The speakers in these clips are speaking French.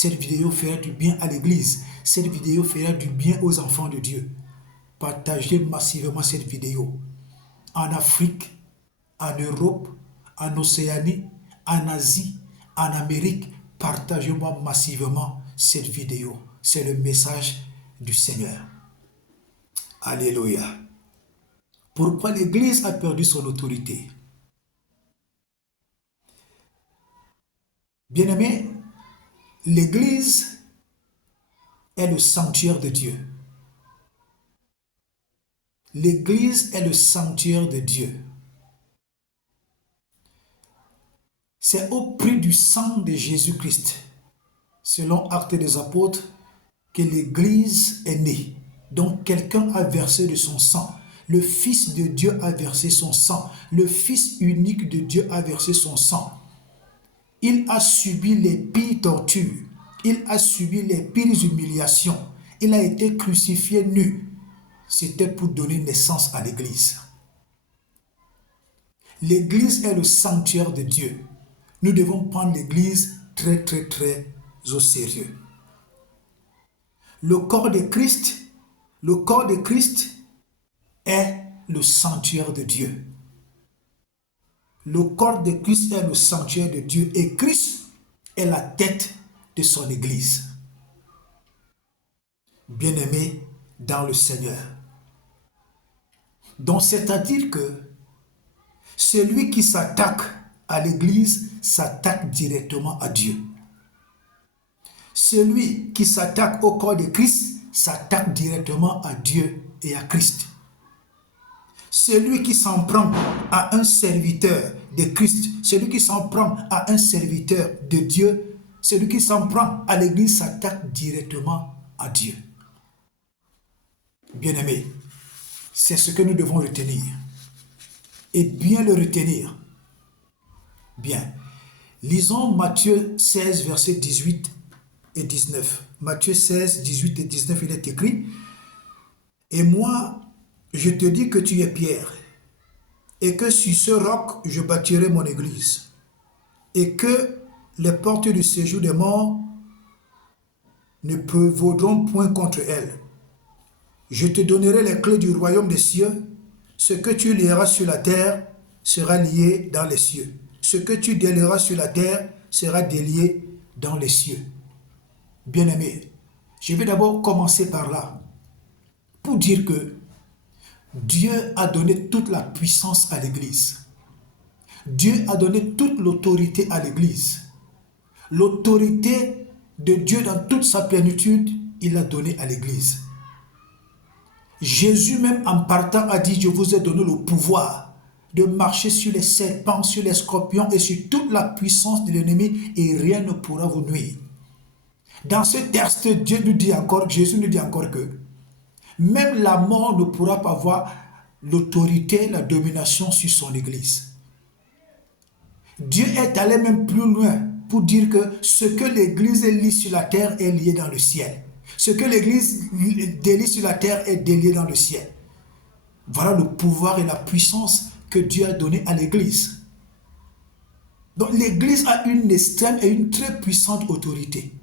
Cette vidéo fera du bien à l'église. Cette vidéo fera du bien aux enfants de Dieu. Partagez massivement cette vidéo. En Afrique, en Europe, en Océanie, en Asie, en Amérique, partagez-moi massivement cette vidéo. C'est le message du Seigneur. Alléluia. Pourquoi l'Église a perdu son autorité? Bien-aimés, l'Église est le sanctuaire de Dieu. L'Église est le sanctuaire de Dieu. C'est au prix du sang de Jésus-Christ, selon Actes des Apôtres, que l'Église est née. Donc quelqu'un a versé de son sang. Le Fils de Dieu a versé son sang. Le Fils unique de Dieu a versé son sang. Il a subi les pires tortures. Il a subi les pires humiliations. Il a été crucifié nu. C'était pour donner naissance à l'Église. L'Église est le sanctuaire de Dieu. Nous devons prendre l'Église très au sérieux. Le corps de Christ est le sanctuaire de Dieu. Le corps de Christ est le sanctuaire de Dieu et Christ est la tête de son Église. Bien-aimés dans le Seigneur. Donc c'est-à-dire que celui qui s'attaque à l'Église s'attaque directement à Dieu. Celui qui s'attaque au corps de Christ s'attaque directement à Dieu et à Christ. Celui qui s'en prend à un serviteur de Christ, celui qui s'en prend à un serviteur de Dieu, celui qui s'en prend à l'Église s'attaque directement à Dieu. Bien-aimés, c'est ce que nous devons retenir. Et bien le retenir. Bien. Lisons Matthieu 16, versets 18 et 19. Matthieu 16, 18 et 19, il est écrit: « Et moi, je te dis que tu es Pierre, et que sur ce roc, je bâtirai mon église, et que les portes du séjour des morts ne prévaudront point contre elle. Je te donnerai les clés du royaume des cieux. Ce que tu lieras sur la terre sera lié dans les cieux. Ce que tu délieras sur la terre sera délié dans les cieux. » Bien-aimés, je vais d'abord commencer par là, pour dire que Dieu a donné toute la puissance à l'Église. Dieu a donné toute l'autorité à l'Église. L'autorité de Dieu dans toute sa plénitude, il l'a donnée à l'Église. Jésus même en partant a dit: « Je vous ai donné le pouvoir de marcher sur les serpents, sur les scorpions et sur toute la puissance de l'ennemi et rien ne pourra vous nuire. » Dans ce texte, Jésus nous dit encore que même la mort ne pourra pas avoir l'autorité, la domination sur son Église. Dieu est allé même plus loin pour dire que ce que l'Église lie sur la terre est lié dans le ciel. Ce que l'Église délie sur la terre est délié dans le ciel. Voilà le pouvoir et la puissance que Dieu a donné à l'Église. Donc l'Église a une extrême et une très puissante autorité.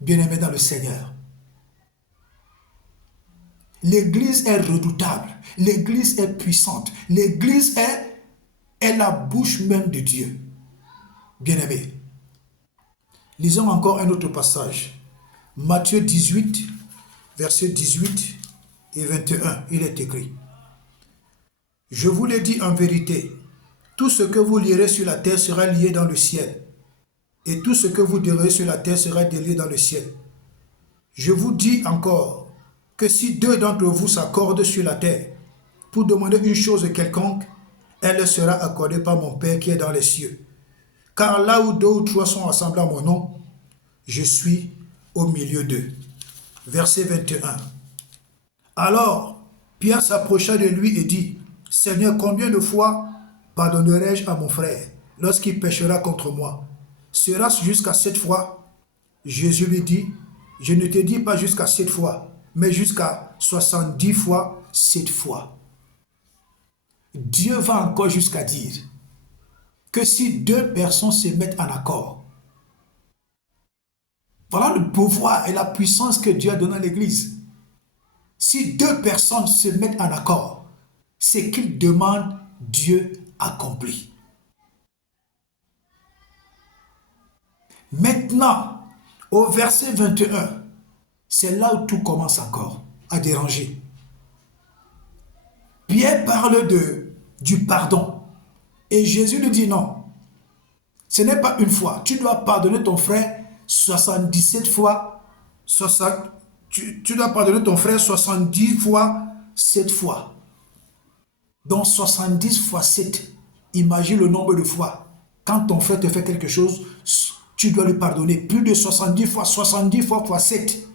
Bien-aimés dans le Seigneur. L'Église est redoutable. L'Église est puissante. L'Église est la bouche même de Dieu. Bien-aimés. Lisons encore un autre passage. Matthieu 18, versets 18 et 21. Il est écrit: « Je vous l'ai dit en vérité, tout ce que vous lierez sur la terre sera lié dans le ciel, et tout ce que vous délierez sur la terre sera délié dans le ciel. Je vous dis encore que si deux d'entre vous s'accordent sur la terre pour demander une chose quelconque, elle leur sera accordée par mon Père qui est dans les cieux. Car là où deux ou trois sont assemblés à mon nom, je suis au milieu d'eux. » Verset 21. Alors, Pierre s'approcha de lui et dit: « Seigneur, combien de fois pardonnerai-je à mon frère lorsqu'il péchera contre moi? Sera-ce jusqu'à 7 fois? » Jésus lui dit: « Je ne te dis pas jusqu'à 7 fois, mais jusqu'à 70 fois 7 fois. » Dieu va encore jusqu'à dire que si deux personnes se mettent en accord, Voilà le pouvoir et la puissance que Dieu a donné à l'Église. Si deux personnes se mettent en accord, ce qu'ils demandent, Dieu accomplit. Maintenant, au verset 21, c'est là où tout commence encore à déranger. Pierre parle du pardon. Et Jésus lui dit non. Ce n'est pas une fois. Tu dois pardonner ton frère 77 fois. Tu dois pardonner ton frère 70 fois 7 fois. Donc 70 fois 7. Imagine le nombre de fois. Quand ton frère te fait quelque chose, tu dois lui pardonner. Plus de 70 fois 7.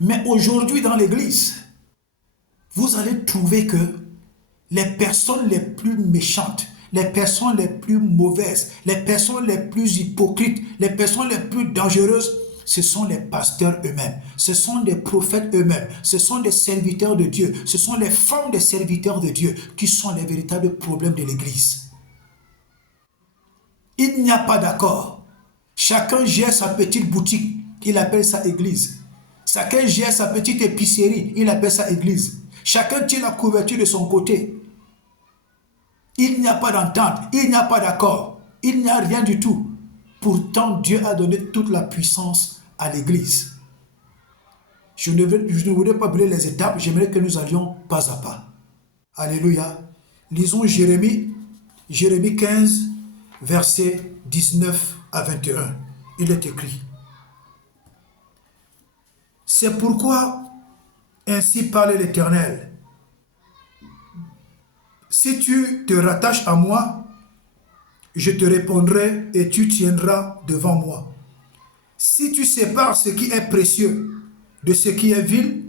Mais aujourd'hui dans l'église, vous allez trouver que les personnes les plus méchantes, les personnes les plus mauvaises, les personnes les plus hypocrites, les personnes les plus dangereuses, ce sont les pasteurs eux-mêmes, ce sont des prophètes eux-mêmes, ce sont des serviteurs de Dieu, ce sont les femmes des serviteurs de Dieu qui sont les véritables problèmes de l'église. Il n'y a pas d'accord. Chacun gère sa petite boutique, il appelle ça église. Chacun gère sa petite épicerie, il appelle ça église. Chacun tient la couverture de son côté. Il n'y a pas d'entente, il n'y a pas d'accord, il n'y a rien du tout. Pourtant, Dieu a donné toute la puissance à l'église. Je ne voudrais pas brûler les étapes, j'aimerais que nous allions pas à pas. Alléluia. Lisons Jérémie 15, versets 19 à 21. Il est écrit: c'est pourquoi, ainsi parle l'Éternel, si tu te rattaches à moi, je te répondrai et tu tiendras devant moi. Si tu sépares ce qui est précieux de ce qui est vil,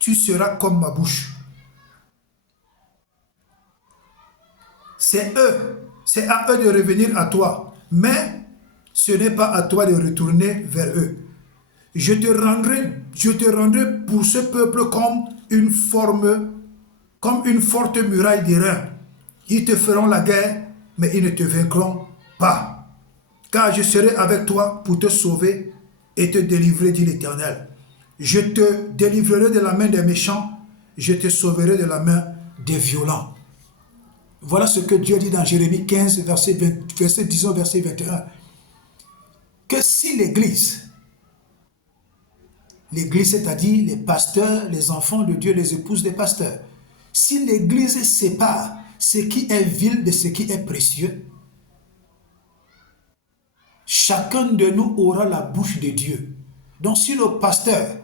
tu seras comme ma bouche. C'est à eux de revenir à toi, mais ce n'est pas à toi de retourner vers eux. Je te rendrai pour ce peuple comme une forte muraille d'airain. Ils te feront la guerre, mais ils ne te vaincront pas. Car je serai avec toi pour te sauver et te délivrer, dit l'Éternel. Je te délivrerai de la main des méchants, je te sauverai de la main des violents. Voilà ce que Dieu dit dans Jérémie 15, verset 21. Que si l'Église, c'est-à-dire les pasteurs, les enfants de Dieu, les épouses des pasteurs, si l'Église sépare ce qui est vil de ce qui est précieux, chacun de nous aura la bouche de Dieu. Donc si le pasteur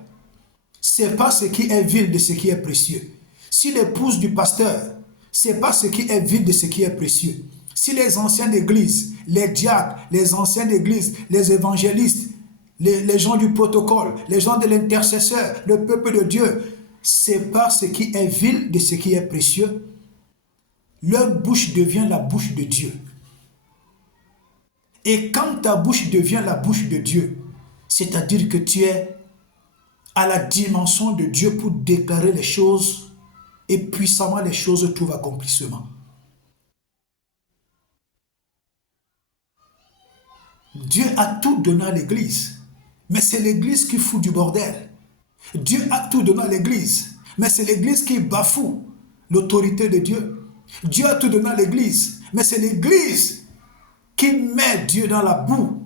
sépare ce qui est vil de ce qui est précieux, si l'épouse du pasteur sépare ce qui est vil de ce qui est précieux, si les anciens d'église, les diacres, les anciens d'église, les évangélistes, les gens du protocole, les gens de l'intercesseur, le peuple de Dieu, séparent ce qui est vil de ce qui est précieux, leur bouche devient la bouche de Dieu. Et quand ta bouche devient la bouche de Dieu, c'est-à-dire que tu es à la dimension de Dieu pour déclarer les choses et puissamment les choses trouvent accomplissement. Dieu a tout donné à l'église, mais c'est l'église qui fout du bordel. Dieu a tout donné à l'église, mais c'est l'église qui bafoue l'autorité de Dieu. Dieu a tout donné à l'église, mais c'est l'église qui met Dieu dans la boue,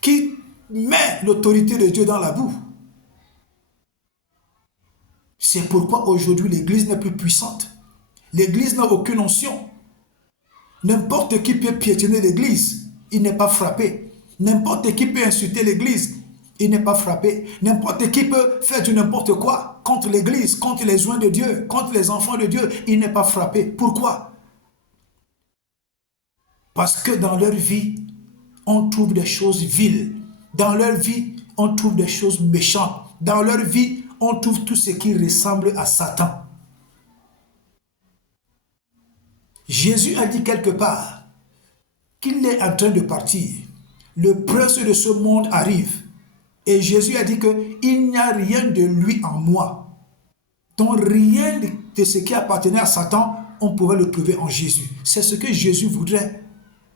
qui met l'autorité de Dieu dans la boue. C'est pourquoi aujourd'hui l'église n'est plus puissante. L'église n'a aucune onction. N'importe qui peut piétiner l'église, il n'est pas frappé. N'importe qui peut insulter l'église, il n'est pas frappé. N'importe qui peut faire du n'importe quoi contre l'église, contre les oints de Dieu, contre les enfants de Dieu, il n'est pas frappé. Pourquoi? Parce que dans leur vie, on trouve des choses viles. Dans leur vie, on trouve des choses méchantes. Dans leur vie, on trouve tout ce qui ressemble à Satan. Jésus a dit quelque part qu'il est en train de partir. Le prince de ce monde arrive. Et Jésus a dit qu'il n'y a rien de lui en moi. Donc rien de ce qui appartenait à Satan, on pouvait le trouver en Jésus. C'est ce que Jésus voudrait.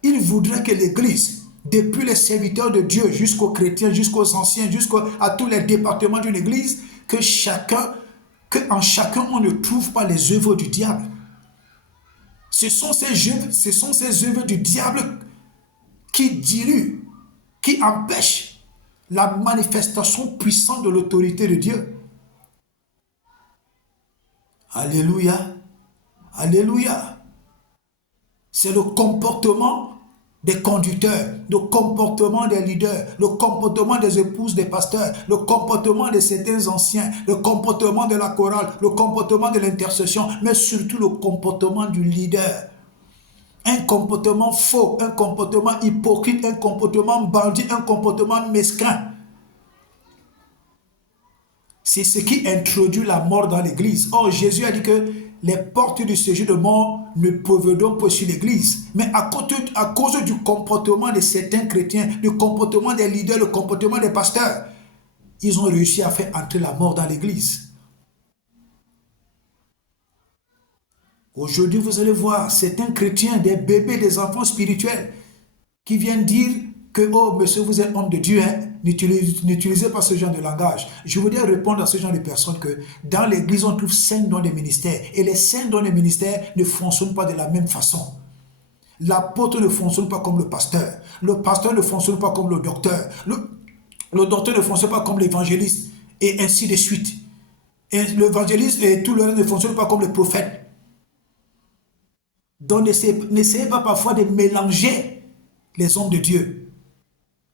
Il voudrait que l'Église depuis les serviteurs de Dieu jusqu'aux chrétiens, jusqu'aux anciens, jusqu'à tous les départements d'une église, que en chacun on ne trouve pas les œuvres du diable. Ce sont ces œuvres du diable qui diluent, qui empêchent la manifestation puissante de l'autorité de Dieu. Alléluia. Alléluia. C'est le comportement des conducteurs, le comportement des leaders, le comportement des épouses des pasteurs, le comportement de certains anciens, le comportement de la chorale, le comportement de l'intercession, mais surtout le comportement du leader. Un comportement faux, un comportement hypocrite, un comportement bandit, un comportement mesquin. C'est ce qui introduit la mort dans l'église. Or, Jésus a dit que les portes du séjour de mort ne peuvent donc pas sur l'église. Mais à cause du comportement de certains chrétiens, du comportement des leaders, le comportement des pasteurs, ils ont réussi à faire entrer la mort dans l'église. Aujourd'hui, vous allez voir certains chrétiens, des bébés, des enfants spirituels, qui viennent dire que, oh, monsieur, vous êtes homme de Dieu, hein? N'utilisez pas ce genre de langage. Je voudrais répondre à ce genre de personnes que dans l'église, on trouve 5 dons de ministère. Et les 5 dons de ministère ne fonctionnent pas de la même façon. L'apôtre ne fonctionne pas comme le pasteur. Le pasteur ne fonctionne pas comme le docteur. Le docteur ne fonctionne pas comme l'évangéliste. Et ainsi de suite. Et l'évangéliste et tout le reste ne fonctionnent pas comme le prophète. Donc n'essayez pas parfois de mélanger les hommes de Dieu.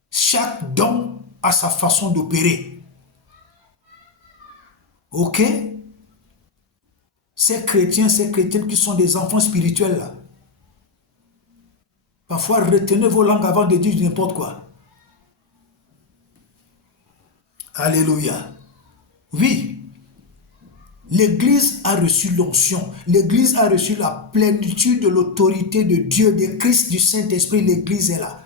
Chaque don a sa façon d'opérer. Ok? Ces chrétiennes qui sont des enfants spirituels là, parfois retenez vos langues avant de dire n'importe quoi. Alléluia. Oui, l'église a reçu l'onction. L'église a reçu la plénitude de l'autorité de Dieu, de Christ, du Saint-Esprit. L'église est là.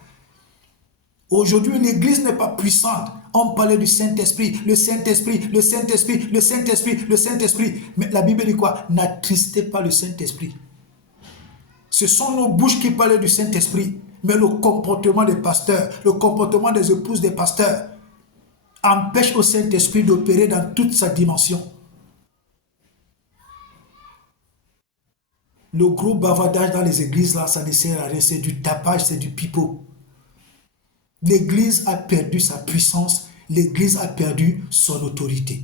Aujourd'hui, l'église n'est pas puissante. On parlait du Saint-Esprit, le Saint-Esprit, le Saint-Esprit, le Saint-Esprit, le Saint-Esprit. Mais la Bible dit quoi? N'attristez pas le Saint-Esprit. Ce sont nos bouches qui parlent du Saint-Esprit. Mais le comportement des pasteurs, le comportement des épouses des pasteurs empêche au Saint-Esprit d'opérer dans toute sa dimension. Le gros bavardage dans les églises, là, ça ne sert à rien. C'est du tapage, c'est du pipeau. L'église a perdu sa puissance, l'église a perdu son autorité.